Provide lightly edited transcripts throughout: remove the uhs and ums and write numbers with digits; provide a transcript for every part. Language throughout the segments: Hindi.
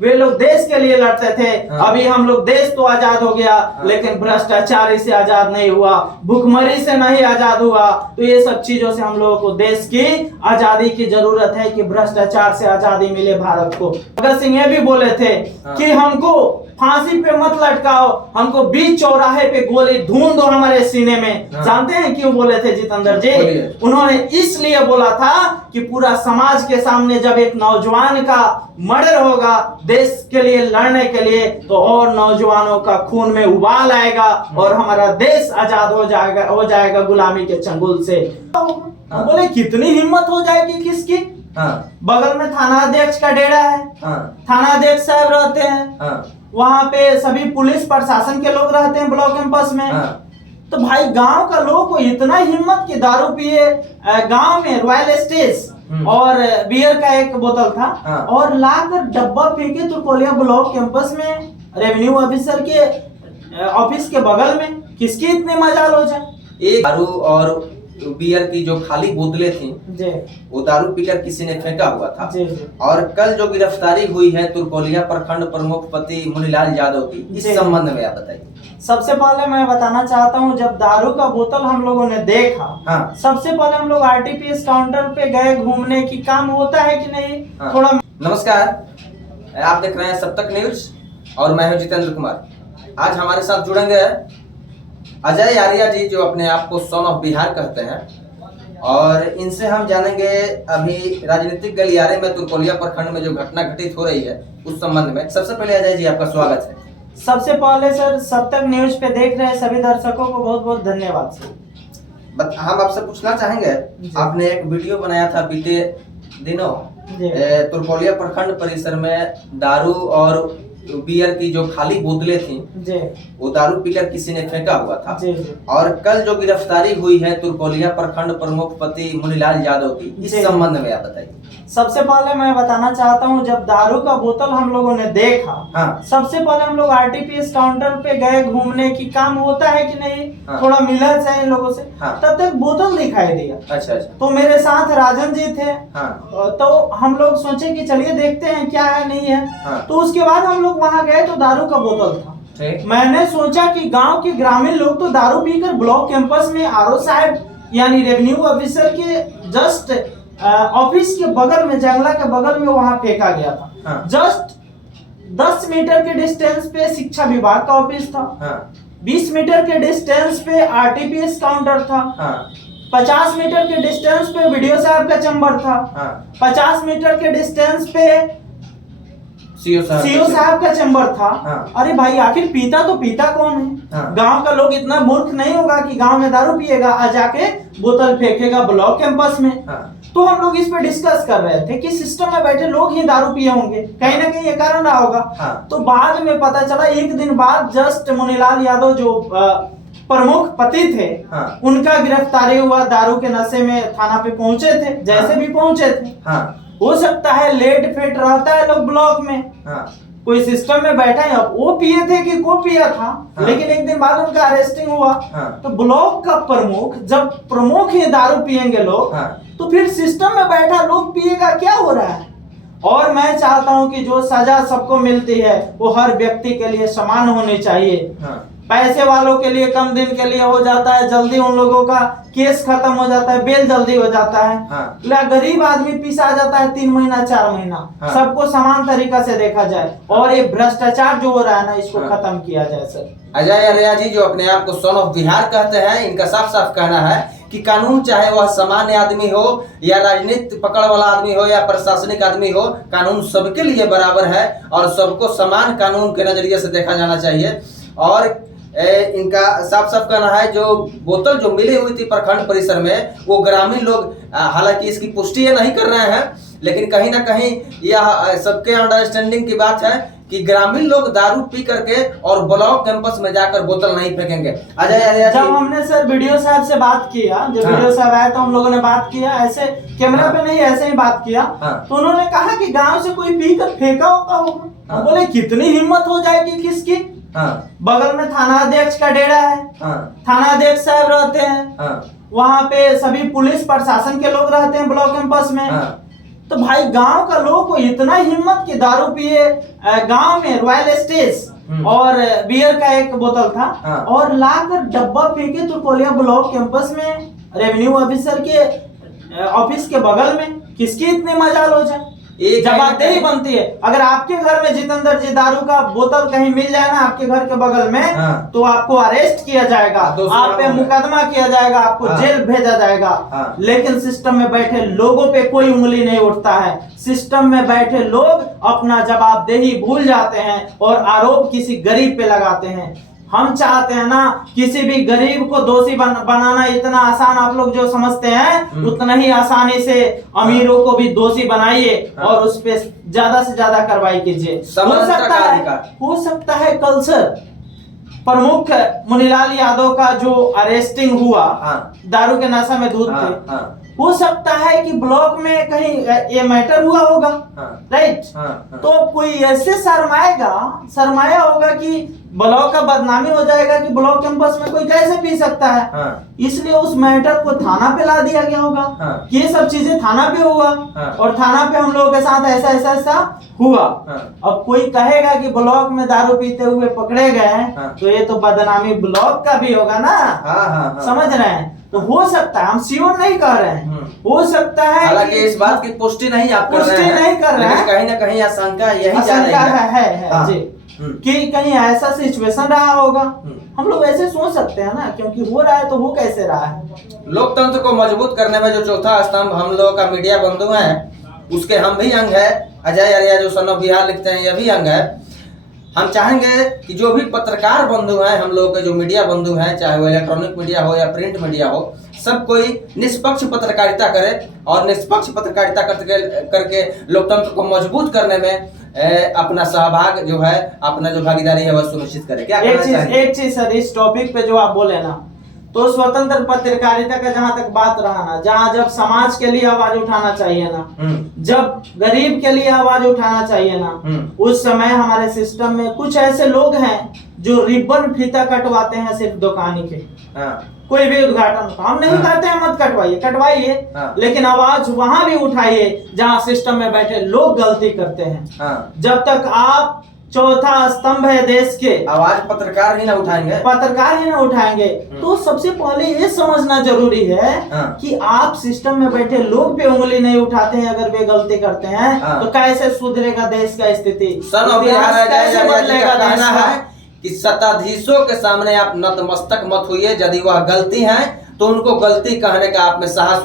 वे लोग देश के लिए लड़ते थे। अभी हम लोग देश तो आजाद हो गया, लेकिन भ्रष्टाचारी से आजाद नहीं हुआ, भुखमरी से नहीं आजाद हुआ। तो ये सब चीजों से हम लोगों को देश की आजादी की जरूरत है कि भ्रष्टाचार से आजादी मिले भारत को। भगत सिंह ये भी बोले थे कि हमको फांसी पे मत लटकाओ, हमको बीच चौराहे पे गोली ढूंढ दो हमारे सीने में। जानते हैं क्यों बोले थे जितेंद्र जी? उन्होंने इसलिए बोला था कि पूरा समाज के सामने जब एक नौजवान का मर्डर होगा देश के लिए लड़ने के लिए, तो और नौजवानों का खून में उबाल आएगा और हमारा देश आजाद हो जाएगा गुलामी के चंगुल से। बोले कितनी हिम्मत हो जाएगी किसकी? बगल में थाना अध्यक्ष का डेरा है, थाना अध्यक्ष साहब रहते हैं, वहां पे सभी पुलिस प्रशासन के लोग रहते हैं ब्लॉक कैंपस में। तो भाई गांव का लोग को इतना हिम्मत की दारू पिए, गांव में रॉयल स्टेज और बियर का एक बोतल था और लाकर डब्बा फेंके तुरकोलिया ब्लॉक कैंपस में रेवेन्यू ऑफिसर के ऑफिस के बगल में। किसकी इतनी मजाल हो जाए? एक दारू और बियर की जो खाली बोतलें थी वो दारू पीकर किसी ने फेंका हुआ था। और कल जो गिरफ्तारी हुई है तुरकोलिया प्रखंड प्रमुख पति मुनीलाल यादव की, इस संबंध में आप बताइए। सबसे पहले मैं बताना चाहता हूं, जब दारू का बोतल हम लोगों ने देखा, सबसे पहले हम लोग आरटीपीएस काउंटर पे गए घूमने की। काम होता है कि नहीं? थोड़ा नमस्कार, आप देख रहे हैं सब तक न्यूज और मैं हूं जितेंद्र कुमार। आज हमारे साथ जुड़ेंगे अजय आर्या जी, जो अपने आप को सन ऑफ बिहार कहते हैं, और इनसे हम जानेंगे अभी राजनीतिक गलियारे में तुरकोलिया प्रखंड में जो घटना घटित हो रही है उस संबंध में। सबसे पहले अजय जी आपका स्वागत है। सबसे पहले सर, सब तक न्यूज पे देख रहे सभी दर्शकों को बहुत बहुत धन्यवाद सर। हम आपसे पूछना चाहेंगे, आपने एक वीडियो बनाया था बीते दिनों तुरकोलिया प्रखंड परिसर में दारू और बियर की जो खाली बोतलें थी वो दारू पीकर किसी ने फेंका हुआ था। और कल जो गिरफ्तारी हुई है तुरकोलिया प्रखंड प्रमुख पति मुनीलाल यादव की, इस संबंध में आप बताइए। सबसे पहले मैं बताना चाहता हूं, जब दारू का बोतल हम लोगों ने देखा, सबसे पहले हम लोग आरटीपीएस काउंटर पे गए घूमने की। काम होता है कि नहीं? थोड़ा मिला जाए लोगों से। तब तक बोतल दिखाई दिया। अच्छा। तो मेरे साथ राजन जी थे, तो हम लोग सोचे कि चलिए देखते हैं क्या है नहीं है। तो उसके बाद हम लोग वहां गए तो दारू का बोतल था। मैंने सोचा कि गांव के ग्रामीण लोग तो दारू पीकर ब्लॉक कैंपस में आरओ साहब यानी रेवेन्यू ऑफिसर के जस्ट ऑफिस के बगल में, जंगला के बगल में वहां फेंका गया था। जस्ट 10 मीटर के डिस्टेंस पे शिक्षा विभाग का ऑफिस था, 20 मीटर के डिस्टेंस पे आरटीपीएस काउंटर था, 50 मीटर के डिस्टेंस पे वीडियो साहब का चैम्बर था, 50 मीटर के डिस्टेंस पे सीओ साहब का चैम्बर था। अरे भाई, आखिर पीता तो पीता कौन है? गांव का लोग इतना मूर्ख नहीं होगा कि गांव में दारू पिएगा आ जाके बोतल फेंकेगा ब्लॉक कैंपस में। तो हम लोग इस पे डिस्कस कर रहे थे कि सिस्टम में बैठे लोग ही दारू पिए होंगे, कहीं ना कहीं ये कारण रहा होगा। तो बाद में पता चला, एक दिन बाद जस्ट मुनीलाल यादव जो प्रमुख पति थे, उनका गिरफ्तारी हुआ। दारू के नशे में थाना पे पहुंचे थे, जैसे भी पहुंचे थे। हो सकता है लेट फेट रहता है लोग ब्लॉक में, कोई सिस्टम में बैठा है। अब वो पिए थे कि को पिया था, लेकिन एक दिन बाद उनका अरेस्टिंग हुआ। तो ब्लॉक का प्रमुख, जब प्रमुख ही दारू पिएंगे लोग, तो फिर सिस्टम में बैठा लोग पिएगा, क्या हो रहा है? और मैं चाहता हूं कि जो सजा सबको मिलती है वो हर व्यक्ति के लिए समान होनी चाहिए। पैसे वालों के लिए कम दिन के लिए हो जाता है, जल्दी उन लोगों का केस खत्म हो जाता है, बेल जल्दी हो जाता है। गरीब आदमी पिसा जाता है 3 महीना 4 महीना। सबको समान तरीका से देखा जाए और ये भ्रष्टाचार जो हो रहा है ना, इसको खत्म किया जाए सर। अजय आर्या जी, जो अपने आप को सन ऑफ बिहार कहते हैं, इनका साफ साफ कहना है कि कानून चाहे वह सामान्य आदमी हो या राजनीतिक पकड़ वाला आदमी हो या प्रशासनिक आदमी हो, कानून सबके लिए बराबर है और सबको समान कानून के नजरिए से देखा जाना चाहिए। और इनका साफ साफ कहना है, जो बोतल जो मिली हुई थी प्रखंड परिसर में, वो ग्रामीण लोग, हालांकि इसकी पुष्टि ये नहीं कर रहे हैं, लेकिन कहीं ना कहीं यह सबके अंडरस्टैंडिंग की बात है कि ग्रामीण लोग दारू पी करके और ब्लॉक कैंपस में जाकर बोतल नहीं फेंकेंगे। अजय, जब हमने सर वीडियो साहब से बात किया, जब वीडियो साहब आया तो हम लोगों ने बात किया, ऐसे कैमरा पे नहीं, ऐसे ही बात किया। तो उन्होंने कहा कि गाँव से कोई पी कर फेंका होगा। बोले कितनी हिम्मत हो जाएगी किसकी? बगल में थाना अध्यक्ष का डेरा है, थाना अध्यक्ष साहब रहते हैं, वहां पे सभी पुलिस प्रशासन के लोग रहते हैं ब्लॉक कैंपस में। तो भाई गांव का लोग को इतना हिम्मत की दारू पिए, गांव में रॉयल स्टेज और बियर का एक बोतल था और लाकर डब्बा फेंके तुरकोलिया ब्लॉक कैंपस में रेवेन्यू ऑफिसर के ऑफिस के बगल में। किसकी इतनी मजाल हो जाए? जवाबदेही बनती है। अगर आपके घर में जितेंद्र जी दारू का बोतल कहीं मिल जाए ना आपके घर के बगल में, तो आपको अरेस्ट किया जाएगा, आप पे मुकदमा किया जाएगा, आपको जेल भेजा जाएगा। लेकिन सिस्टम में बैठे लोगों पे कोई उंगली नहीं उठता है। सिस्टम में बैठे लोग अपना जवाबदेही भूल जाते हैं और आरोप किसी गरीब पे लगाते हैं। हम चाहते हैं ना किसी भी गरीब को दोषी बनाना इतना आसान आप लोग जो समझते हैं, उतना ही आसानी से अमीरों को भी दोषी बनाइए और उस पे ज्यादा से ज्यादा कार्रवाई कीजिए। हो सकता है कल्चर प्रमुख मुनीलाल यादव का जो अरेस्टिंग हुआ दारू के नशा में धुत थे, हो सकता है कि ब्लॉक में कहीं ये मैटर हुआ होगा, राइट? तो कोई ऐसे शर्माया होगा कि ब्लॉक का बदनामी हो जाएगा कि ब्लॉक कैंपस में कोई कैसे पी सकता है। इसलिए उस मैटर को थाना पे ला दिया गया होगा कि ये सब चीजें थाना पे हुआ और थाना पे हम लोगों के साथ ऐसा हुआ। अब कोई कहेगा कि ब्लॉक में दारू पीते हुए पकड़े गए, तो ये तो बदनामी ब्लॉक का भी होगा ना। समझ रहे हैं? तो हो सकता है, हम श्योर नहीं कर रहे हैं, हो सकता है, हालांकि इस बात की पुष्टि नहीं आप कर रहे हैं, कहीं ना कहीं आशंका यही जा रही है जी कि कहीं ऐसा सिचुएशन रहा होगा। हम लोग ऐसे सोच सकते हैं ना, क्योंकि हो रहा है तो हो कैसे रहा है। लोकतंत्र को मजबूत करने में जो चौथा स्तंभ हम लोगों का मीडिया बंधु है, उसके हम भी अंग है। अजय आर्या जो सन ऑफ बिहार लिखते हैं, यह भी अंग है। हम चाहेंगे कि जो भी पत्रकार बंधु हैं, हम लोग के जो मीडिया बंधु हैं, चाहे वो इलेक्ट्रॉनिक मीडिया हो या प्रिंट मीडिया हो, सब कोई निष्पक्ष पत्रकारिता करे और निष्पक्ष पत्रकारिता करके लोकतंत्र को मजबूत करने में अपना सहभाग जो है, अपना जो भागीदारी है वह सुनिश्चित करे। क्या एक चीज सर, इस टॉपिक पे जो आप बोले ना, तो स्वतंत्र पत्रकारिता का जहाँ तक बात रहा ना, जहाँ जब समाज के लिए आवाज उठाना चाहिए ना, जब गरीब के लिए आवाज उठाना चाहिए ना, उस समय हमारे सिस्टम में कुछ ऐसे लोग हैं जो रिबन फीता कटवाते हैं सिर्फ दुकानी के। कोई भी उद्घाटन हम नहीं कहते हैं मत कटवाइए, लेकिन आवाज वहां भी उठाइए जहां सिस्टम में बैठे लोग गलती करते हैं। जब तक आप चौथा स्तंभ है देश के, आवाज पत्रकार ही ना उठाएंगे तो सबसे पहले ये समझना जरूरी है कि आप सिस्टम में बैठे लोग पे उंगली नहीं उठाते हैं। अगर वे गलती करते हैं तो कैसे सुधरेगा देश का स्थिति, कैसे बदलेगा देश है कि सत्ताधीशों के सामने आप नतमस्तक मत होइए। यदि वह गलती है तो उनको गलती कहने का आप में साहस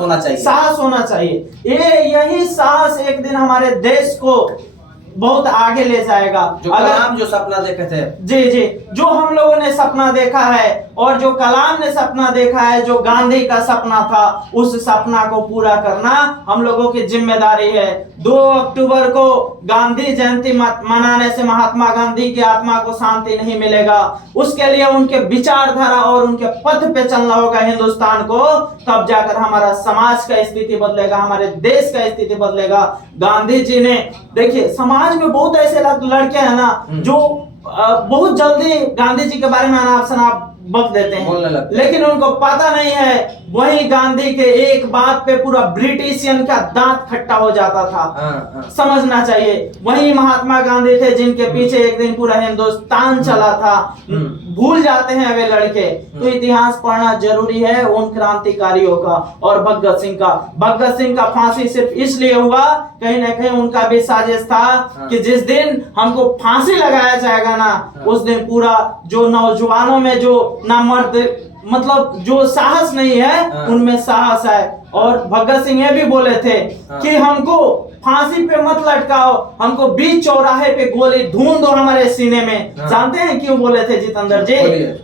होना चाहिए। यही साहस एक दिन हमारे देश को बहुत आगे ले जाएगा। जो कलाम जो सपना देखे थे, जी, जो हम लोगों ने सपना देखा है और जो कलाम ने सपना देखा है, जो गांधी का सपना था, उस सपना को पूरा करना हम लोगों की जिम्मेदारी है। 2 अक्टूबर को गांधी जयंती मनाने से महात्मा गांधी की आत्मा को शांति नहीं मिलेगा। उसके लिए उनके विचारधारा और उनके पथ पे चलना होगा हिंदुस्तान को, तब जाकर हमारा समाज का स्थिति बदलेगा, हमारे देश का स्थिति बदलेगा। गांधी जी ने, देखिए समाज में बहुत ऐसे लड़के हैं ना जो बहुत जल्दी गांधी जी के बारे में अनाप शनाप बक देते हैं, लेकिन उनको पता नहीं है वही गांधी के एक बात पे पूरा ब्रिटिशियन का दांत खट्टा हो जाता था। समझना चाहिए, वही महात्मा गांधी थे जिनके पीछे एक दिन पूरा हिंदुस्तान चला था। भूल जाते हैं वे लड़के। तो इतिहास पढ़ना जरूरी है उन क्रांतिकारियों का। और भगत सिंह का फांसी सिर्फ इसलिए हुआ, कहीं ना कहीं उनका भी साजिश था कि जिस दिन हमको फांसी लगाया जाएगा ना, उस दिन पूरा जो नौजवानों में जो ना मर्द मतलब जो साहस नहीं है उनमें साहस है। और भगत सिंह ये भी बोले थे कि हमको फांसी पे मत लटकाओ, हमको बीच चौराहे पे गोली ढूंढ दो हमारे सीने में। जानते हैं क्यों बोले थे जितेंद्र जी?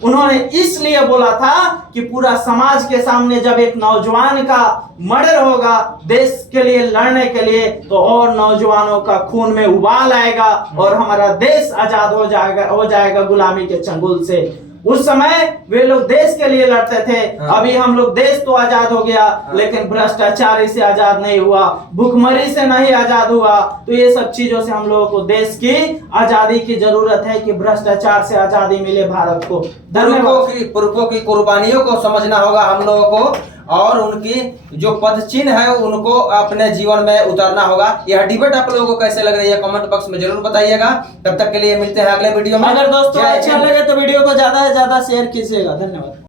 उन्होंने इसलिए बोला था कि पूरा समाज के सामने जब एक नौजवान का मर्डर होगा देश के लिए लड़ने के लिए, तो और नौजवानों का खून में उबाल आएगा और हमारा देश आजाद हो जाएगा गुलामी के चंगुल से। उस समय वे लोग देश के लिए लड़ते थे। अभी हम लोग, देश तो आजाद हो गया लेकिन भ्रष्टाचारी से आजाद नहीं हुआ, भूखमरी से नहीं आजाद हुआ। तो ये सब चीजों से हम लोगों को देश की आजादी की जरूरत है कि भ्रष्टाचार से आजादी मिले भारत को। पुरखों की कुर्बानियों को समझना होगा हम लोगों को और उनकी जो पद चिन्ह है उनको अपने जीवन में उतारना होगा। यह डिबेट आप लोगों को कैसे लग रही है कमेंट बॉक्स में जरूर बताइएगा। तब तक के लिए मिलते हैं अगले वीडियो में। अगर दोस्तों अच्छा लगे तो वीडियो को ज्यादा से ज्यादा शेयर कीजिएगा। धन्यवाद।